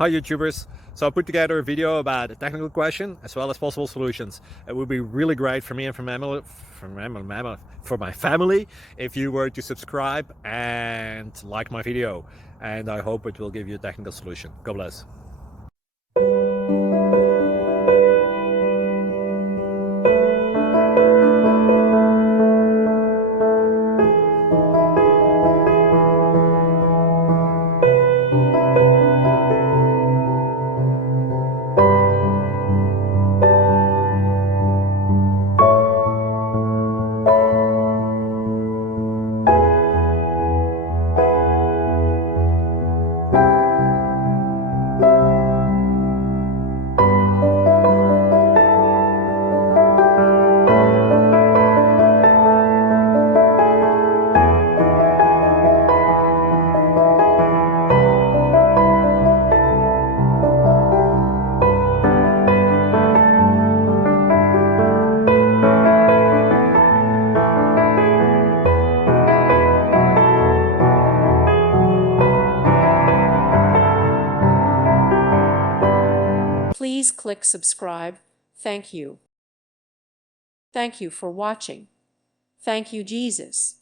Hi YouTubers! So I put together a video about a technical question as well as possible solutions. It would be really great for me and for my family if you were to subscribe and like my video, and I hope it will give you a technical solution. God bless. Please click subscribe. Thank you. Thank you for watching. Thank you, Jesus.